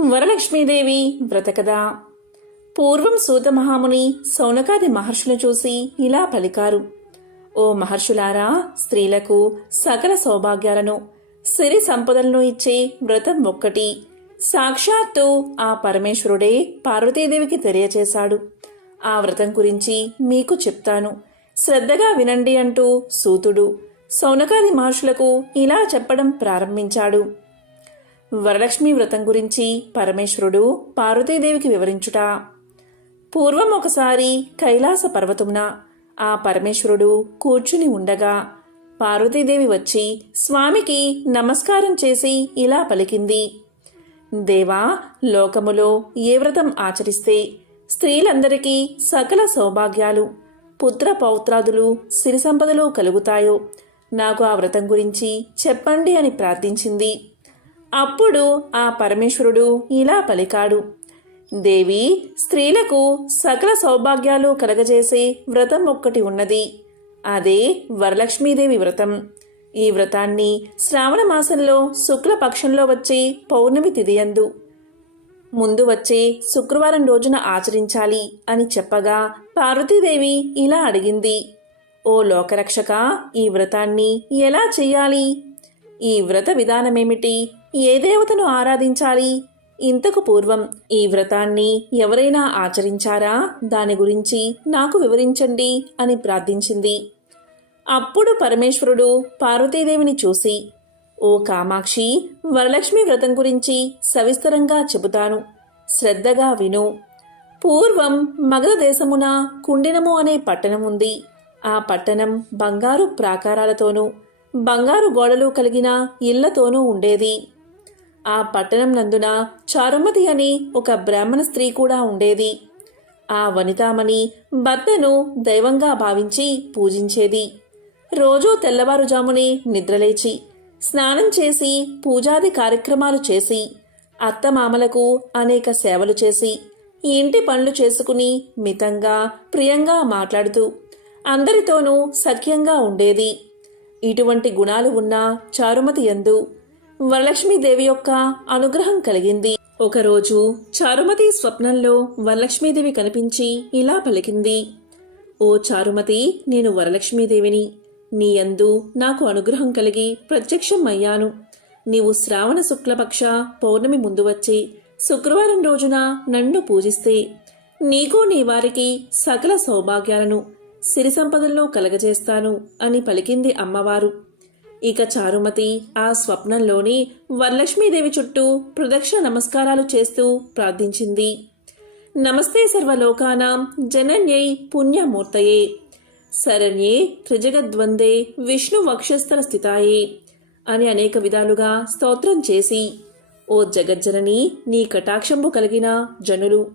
వరలక్ష్మీదేవి వ్రతకథ. పూర్వం సూత మహాముని సౌనకాది మహర్షులు చూసి ఇలా పలికారు. ఓ మహర్షులారా స్త్రీలకు సకల సౌభాగ్యాలను సిరి సంపదలను ఇచ్చే వ్రతం ఒక్కటి. సాక్షాత్తు ఆ పరమేశ్వరుడే పార్వతీదేవికి తెలియచేశాడు. ఆ వ్రతం గురించి మీకు చెప్తాను. శ్రద్ధగా వినండి అంటూ సూతుడు సౌనకాది మహర్షులకు ఇలా చెప్పడం ప్రారంభించాడు. వరలక్ష్మి వ్రతం గురించి పరమేశ్వరుడు పార్వతీదేవికి వివరించుట. పూర్వం ఒకసారి కైలాస పర్వతమున ఆ పరమేశ్వరుడు కూర్చుని ఉండగా పార్వతీదేవి వచ్చి స్వామికి నమస్కారం చేసి ఇలా పలికింది. దేవా లోకములో ఏ వ్రతం ఆచరిస్తే స్త్రీలందరికీ సకల సౌభాగ్యాలు పుత్ర పౌత్రాదులు సిరి సంపదలు కలుగుతాయో నాకు ఆ వ్రతం గురించి చెప్పండి అని ప్రార్థించింది. అప్పుడు ఆ పరమేశ్వరుడు ఇలా పలికాడు. దేవి స్త్రీలకు సకల సౌభాగ్యాలు కలగజేసే వ్రతం ఒక్కటి ఉన్నది. అదే వరలక్ష్మీదేవి వ్రతం. ఈ వ్రతాన్ని శ్రావణ మాసంలో శుక్లపక్షంలో వచ్చే పౌర్ణమి తిథియందు. ముందు వచ్చే శుక్రవారం రోజున ఆచరించాలి అని చెప్పగా పార్వతీదేవి ఇలా అడిగింది. ఓ లోకరక్షక ఈ వ్రతాన్ని ఎలా చెయ్యాలి ఈ వ్రత విధానమేమిటి? ఏ దేవతను ఆరాధించాలి? ఇంతకు పూర్వం ఈ వ్రతాన్ని ఎవరైనా ఆచరించారా? దాని గురించి నాకు వివరించండి అని ప్రార్థించింది. అప్పుడు పరమేశ్వరుడు పార్వతీదేవిని చూసి ఓ కామాక్షి వరలక్ష్మి వ్రతం గురించి సవిస్తరంగా చెబుతాను. శ్రద్ధగా విను. పూర్వం మగధ దేశమున కుండినము అనే పట్టణం ఉంది. ఆ పట్టణం బంగారు ప్రాకారాలతోనూ బంగారు గోడలు కలిగిన ఇళ్ళతోనూ ఉండేది. ఆ పట్టణం నందున చారుమతి అని ఒక బ్రాహ్మణ స్త్రీ కూడా ఉండేది. ఆ వనితామణి భర్తను దైవంగా భావించి పూజించేది. రోజూ తెల్లవారుజామునే నిద్రలేచి స్నానం చేసి పూజాది కార్యక్రమాలు చేసి అత్తమామలకు అనేక సేవలు చేసి ఇంటి పనులు చేసుకుని మితంగా ప్రియంగా మాట్లాడుతూ అందరితోనూ సఖ్యంగా ఉండేది. ఇటువంటి గుణాలు ఉన్న చారుమతి ఎందు వరలక్ష్మీదేవి యొక్క అనుగ్రహం కలిగింది. ఒకరోజు చారుమతి స్వప్నంలో వరలక్ష్మీదేవి కనిపించి ఇలా పలికింది. ఓ చారుమతి నేను వరలక్ష్మీదేవిని. నీ యందు నాకు అనుగ్రహం కలిగి ప్రత్యక్షం అయ్యాను నీవు శ్రావణ శుక్లపక్ష పౌర్ణమి ముందు వచ్చి శుక్రవారం రోజున నన్ను పూజిస్తే నీకు నీ వారికి సకల సౌభాగ్యాలను సిరి సంపదల్లో కలగజేస్తాను అని పలికింది అమ్మవారు. ఇక చారుమతి ఆ స్వప్నంలోని వరలక్ష్మీదేవి చుట్టూ ప్రదక్షిణ నమస్కారాలు చేస్తూ ప్రార్థించింది. నమస్తే సర్వలోకానాం జనన్యై పుణ్యమూర్తయే. శరణ్యే త్రిజగద్వందే విష్ణు వక్షస్థల స్థితాయే అని అనేక విధాలుగా స్తోత్రం చేసి ఓ జగజ్జనని నీ కటాక్షంబు కలిగిన జనులు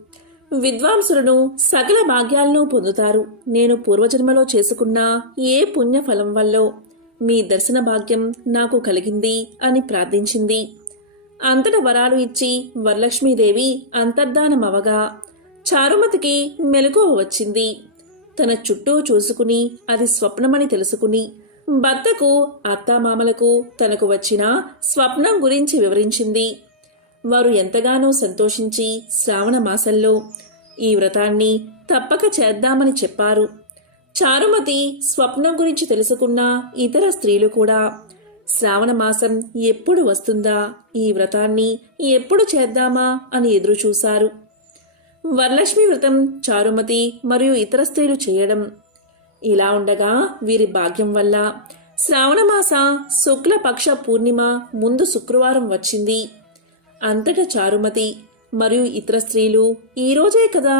విద్వాంసులను సకల భాగ్యాలను పొందుతారు. నేను పూర్వజన్మలో చేసుకున్న ఏ పుణ్యఫలం వల్లో మీ దర్శన భాగ్యం నాకు కలిగింది అని ప్రార్థించింది. అంతట వరాలు ఇచ్చి వరలక్ష్మీదేవి అంతర్ధానమవగా చారుమతికి మెలకువ వచ్చింది. తన చుట్టూ చూసుకుని అది స్వప్నమని తెలుసుకుని భర్తకు అత్తామామలకు తనకు వచ్చిన స్వప్నం గురించి వివరించింది. వారు ఎంతగానో సంతోషించి శ్రావణ మాసంలో ఈ వ్రతాన్ని తప్పక చేద్దామని చెప్పారు. చారుమతి స్వప్నం గురించి తెలుసుకున్న ఇతర స్త్రీలు కూడా శ్రావణ మాసం ఎప్పుడు వస్తుందా ఈ వ్రతాన్ని ఎప్పుడు చేద్దామా అని ఎదురుచూశారు వరలక్ష్మి వ్రతం చారుమతి మరియు ఇతర స్త్రీలు చేయడం. ఇలా ఉండగా వీరి భాగ్యం వల్ల శ్రావణమాస శుక్లపక్ష పూర్ణిమ ముందు శుక్రవారం వచ్చింది. అంతటా చారుమతి మరియు ఇతర స్త్రీలు ఈ రోజే కదా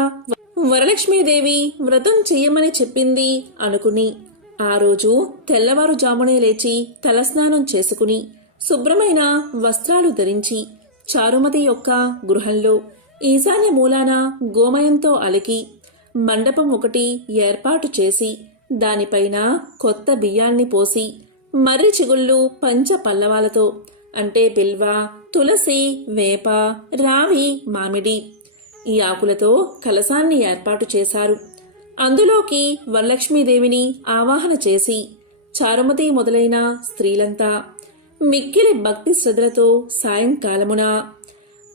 వరలక్ష్మీదేవి వ్రతం చెయ్యమని చెప్పింది అనుకుని. ఆ రోజు తెల్లవారుజామునే లేచి తలస్నానం చేసుకుని శుభ్రమైన వస్త్రాలు ధరించి చారుమతి యొక్క గృహంలో ఈశాన్య మూలాన గోమయంతో అలికి మండపం ఒకటి ఏర్పాటు చేసి దానిపైన కొత్త బియ్యాన్ని పోసి మర్రి చిగుళ్ళు పంచ పల్లవాలతో అంటే బిల్వ తులసి వేప రావి మామిడి ఈ ఆకులతో కలసాన్ని ఏర్పాటు చేశారు. అందులోకి వరలక్ష్మీదేవిని ఆవాహన చేసి చారుమతి మొదలైన స్త్రీలంతా మిక్కిలి భక్తి శ్రద్ధలతో సాయంకాలమున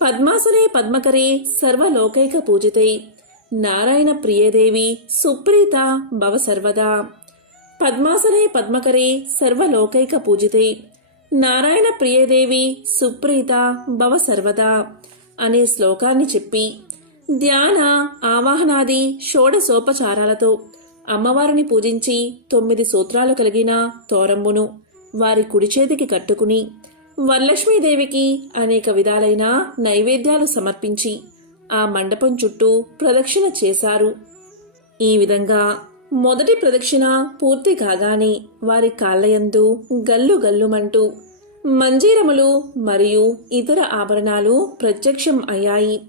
పద్మాసనే పద్మకరే సర్వలోకైక పూజితే నారాయణ ప్రియదేవి సుప్రీత భవ సర్వదా పద్మాసనే పద్మకరే సర్వలోకైక పూజితే నారాయణ ప్రియదేవి సుప్రీత భవ సర్వదా అనే శ్లోకాన్ని చెప్పి ధ్యాన ఆవాహనాది షోడసోపచారాలతో అమ్మవారిని పూజించి తొమ్మిది సూత్రాలు కలిగిన తోరంబును వారి కుడి చేతికి కట్టుకుని వరలక్ష్మీదేవికి అనేక విధాలైన నైవేద్యాలు సమర్పించి ఆ మండపం చుట్టూ ప్రదక్షిణ చేశారు. ఈ విధంగా మొదటి ప్రదక్షిణ పూర్తి కాగానే వారి కాళ్ళయందు గల్లు గల్లుమంటూ మంజీరములు మరియు ఇతర ఆభరణాలు ప్రత్యక్షం అయ్యాయి.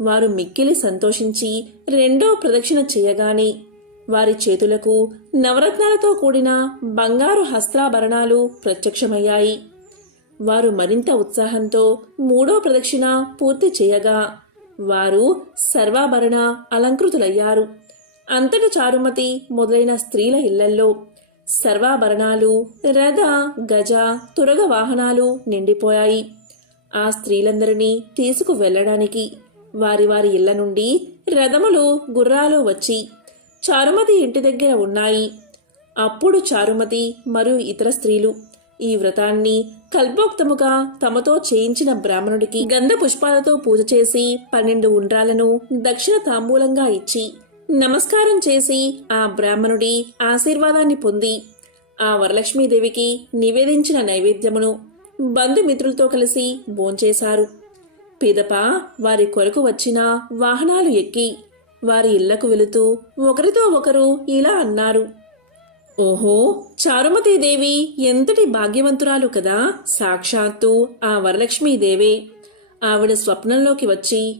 వారు మిక్కిలి సంతోషించి రెండో ప్రదక్షిణ చేయగానే వారి చేతులకు నవరత్నాలతో కూడిన బంగారు హస్త్రాభరణాలు ప్రత్యక్షమయ్యాయి. వారు మరింత ఉత్సాహంతో మూడో ప్రదక్షిణ పూర్తి చేయగా వారు సర్వాభరణ అలంకృతులయ్యారు. అంతట చారుమతి మొదలైన స్త్రీల ఇళ్ళల్లో సర్వాభరణాలు రథ గజ తురగ వాహనాలు నిండిపోయాయి. ఆ స్త్రీలందరినీ తీసుకు వెళ్ళడానికి వారి వారి ఇళ్ళ నుండి రథములు గుర్రాలు వచ్చి చారుమతి ఇంటి దగ్గర ఉన్నాయి. అప్పుడు చారుమతి మరియు ఇతర స్త్రీలు ఈ వ్రతాన్ని కల్పోక్తముగా తమతో చేయించిన బ్రాహ్మణుడికి గంధ పుష్పాలతో పూజ చేసి పన్నెండు ఉండ్రాలను దక్షిణ తాంబూలంగా ఇచ్చి నమస్కారం చేసి ఆ బ్రాహ్మణుడి ఆశీర్వాదాన్ని పొంది ఆ వరలక్ష్మీదేవికి నివేదించిన నైవేద్యమును బంధుమిత్రులతో కలిసి భోంచేశారు. పిదప వారి కొరకు వచ్చిన వాహనాలు ఎక్కి వారి ఇళ్ళకు వెళుతూ ఒకరితో ఒకరు ఇలా అన్నారు. ఓహో చారుమతీదేవి ఎంతటి భాగ్యవంతురాలు కదా. సాక్షాత్తు ఆ వరలక్ష్మీదేవే. ఆవిడ స్వప్నంలోకి వచ్చి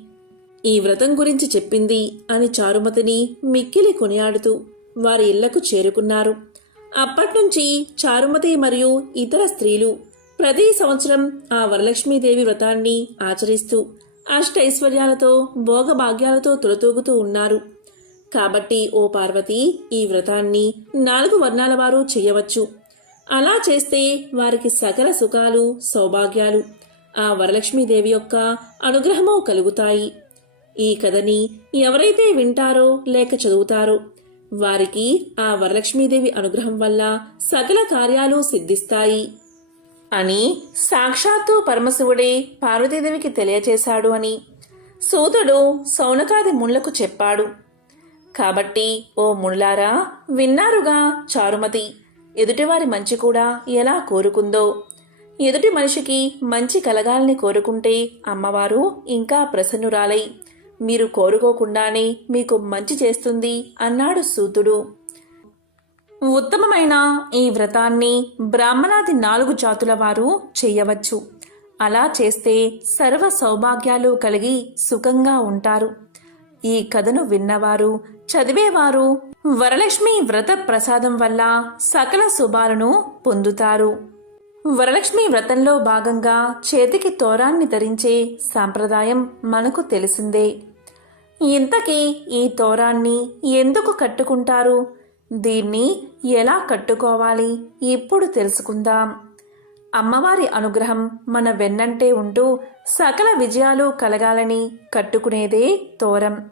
ఈ వ్రతం గురించి చెప్పింది అని చారుమతిని మిక్కిలి కొనియాడుతూ వారి ఇళ్ళకు చేరుకున్నారు. అప్పట్నుంచి చారుమతి మరియు ఇతర స్త్రీలు ప్రతి సంవత్సరం ఆ వరలక్ష్మీదేవి వ్రతాన్ని ఆచరిస్తూ అష్టైశ్వర్యాలతో భోగభాగ్యాలతో తులతూగుతూ ఉన్నారు. కాబట్టి ఓ పార్వతి ఈ వ్రతాన్ని నాలుగు వర్ణాల వారు చేయవచ్చు. అలా చేస్తే వారికి సకల సుఖాలు సౌభాగ్యాలు ఆ వరలక్ష్మీదేవి యొక్క అనుగ్రహము కలుగుతాయి. ఈ కథని ఎవరైతే వింటారో లేక చదువుతారో వారికి ఆ వరలక్ష్మీదేవి అనుగ్రహం వల్ల సకల కార్యాలు సిద్ధిస్తాయి. అని సాక్షాత్తు పరమశివుడే పార్వతీదేవికి తెలియచేశాడు అని సూతుడు సౌనకాది ముళ్ళకు చెప్పాడు. కాబట్టి ఓ ముళ్ళారా విన్నారుగా చారుమతి. ఎదుటివారి మంచి కూడా ఎలా కోరుకుందో. ఎదుటి మనిషికి మంచి కలగాలని కోరుకుంటే అమ్మవారు ఇంకా ప్రసన్నురాలై మీరు కోరుకోకుండానే మీకు మంచి చేస్తుంది అన్నాడు సూతుడు. ఉత్తమమైన ఈ వ్రతాన్ని బ్రాహ్మణాది నాలుగు జాతుల వారు చేయవచ్చు. అలా చేస్తే సర్వ సౌభాగ్యాలు కలిగి సుఖంగా ఉంటారు. ఈ కథను విన్నవారు చదివేవారు వరలక్ష్మి వ్రత ప్రసాదం వల్ల సకల శుభాలను పొందుతారు. వరలక్ష్మి వ్రతంలో భాగంగా చేతికి తోరాన్ని ధరించే సాంప్రదాయం మనకు తెలిసిందే. ఇంతకీ ఈ తోరాన్ని ఎందుకు కట్టుకుంటారు? దీన్ని ఎలా కట్టుకోవాలి? ఇప్పుడు తెలుసుకుందాం. అమ్మవారి అనుగ్రహం మన వెన్నంటే ఉంటూ సకల విజయాలు కలగాలని కట్టుకునేదే తోరం.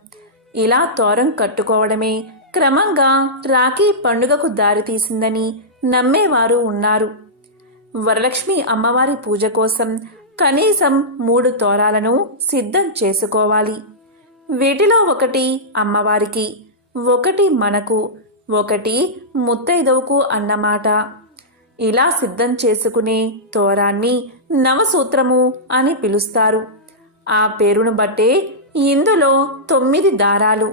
ఇలా తోరం కట్టుకోవడమే క్రమంగా రాఖీ పండుగకు దారితీసిందని నమ్మేవారు ఉన్నారు. వరలక్ష్మి అమ్మవారి పూజ కోసం కనీసం మూడు తోరాలను సిద్ధం చేసుకోవాలి. వీటిలో ఒకటి అమ్మవారికి ఒకటి మనకు ఒకటి ముత్తైదవుకు అన్నమాట. ఇలా సిద్ధం చేసుకునే తోరాన్ని నవసూత్రము అని పిలుస్తారు. ఆ పేరును బట్టే ఇందులో తొమ్మిది దారాలు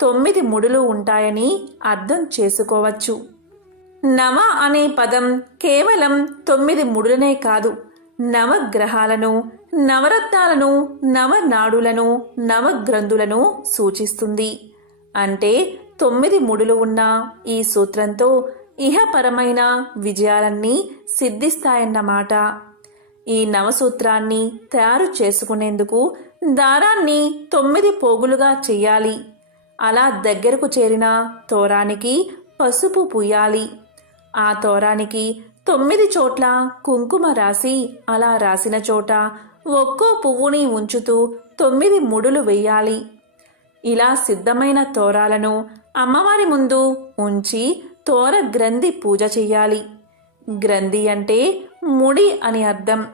తొమ్మిది ముడులు ఉంటాయని అర్థం చేసుకోవచ్చు. నవ అనే పదం కేవలం తొమ్మిది ముడులనే కాదు నవగ్రహాలను నవరత్నాలను నవనాడులను నవగ్రంథులను సూచిస్తుంది. అంటే తొమ్మిది ముడులు ఉన్న ఈ సూత్రంతో ఇహపరమైన విజయాలన్నీ సిద్ధిస్తాయన్నమాట. ఈ నవసూత్రాన్ని తయారు చేసుకునేందుకు దారాన్ని తొమ్మిది పోగులుగా చెయ్యాలి. అలా దగ్గరకు చేరిన తోరానికి పసుపు పూయాలి. ఆ తోరానికి తొమ్మిది చోట్ల కుంకుమ రాసి అలా రాసిన చోట ఒక్కో పువ్వుని ఉంచుతూ తొమ్మిది ముడులు వెయ్యాలి. ఇలా సిద్ధమైన తోరాలను అమ్మవారి ముందు ఉంచి తోర గ్రంథి పూజ చెయ్యాలి. గ్రంథి అంటే ముడి అని అర్థం.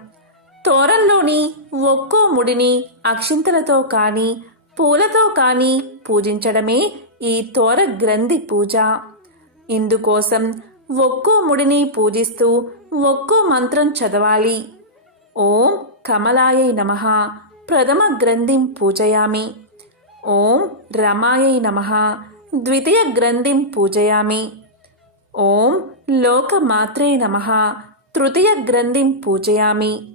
తోరంలోని ఒక్కో ముడిని అక్షింతలతో కానీ పూలతో కానీ పూజించడమే ఈ తోర గ్రంథి పూజ. ఇందుకోసం ఒక్కో ముడిని పూజిస్తూ ఒక్కో మంత్రం చదవాలి. ఓం కమలాయై నమ. ప్రథమ గ్రంథిం పూజయామి. ఓం రమాయై నమ. ద్వితీయ గ్రంథిం పూజయామి. ఓం లోకమాత్రే నమ. తృతీయ గ్రంథిం పూజయామి.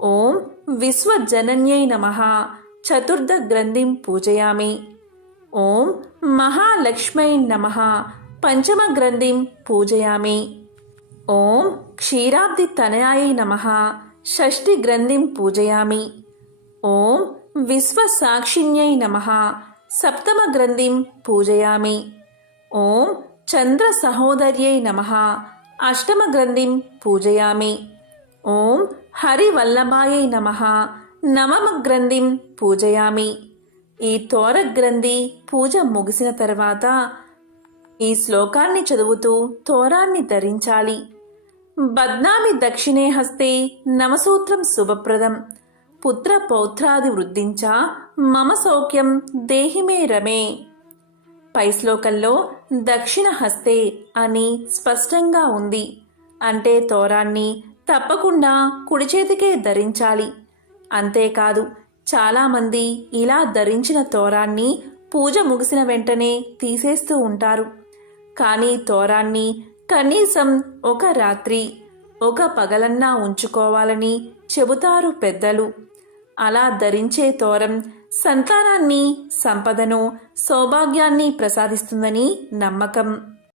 ఓం విశ్వజనన్యై నమ. చతుర్థ గ్రంథిం పూజయామి. ఓం మహాలక్ష్మై నమ. పంచమ గ్రంథిం పూజయామి. ఓం క్షీరాబ్ది తనయాయై నమ. షష్ఠి గ్రంథిం పూజయామి. ఓం విశ్వసాక్షిణ్యై నమ. సప్తమ గ్రంథిం పూజయామి. ఓం చంద్ర సహోదర్యై నమ. అష్టమ గ్రంథిం పూజయామి. ఓం హరివల్లభాయై నమ. నవమ గ్రంథిం పూజయామి. ఈ తోర గ్రంథి పూజ ముగిసిన తర్వాత ఈ శ్లోకాన్ని చదువుతూ తోరాన్ని ధరించాలి. బద్నామి దక్షిణే హస్తే నవసూత్రం శుభప్రదం. పుత్ర పౌత్రాది వృద్ధించా మమ సౌఖ్యం దేహిమే రమే. పై శ్లోకంలో దక్షిణ హస్తే అని స్పష్టంగా ఉంది. అంటే తోరాన్ని తప్పకుండా కుడి చేతికే ధరించాలి. అంతేకాదు చాలామంది ఇలా ధరించిన తోరాన్ని పూజ ముగిసిన వెంటనే తీసేస్తూ ఉంటారు. కానీ తోరాన్ని కనీసం ఒక రాత్రి ఒక పగలన్నా ఉంచుకోవాలని చెబుతారు పెద్దలు. అలా ధరించే తోరం సంతానాన్ని సంపదను సౌభాగ్యాన్ని ప్రసాదిస్తుందని నమ్మకం.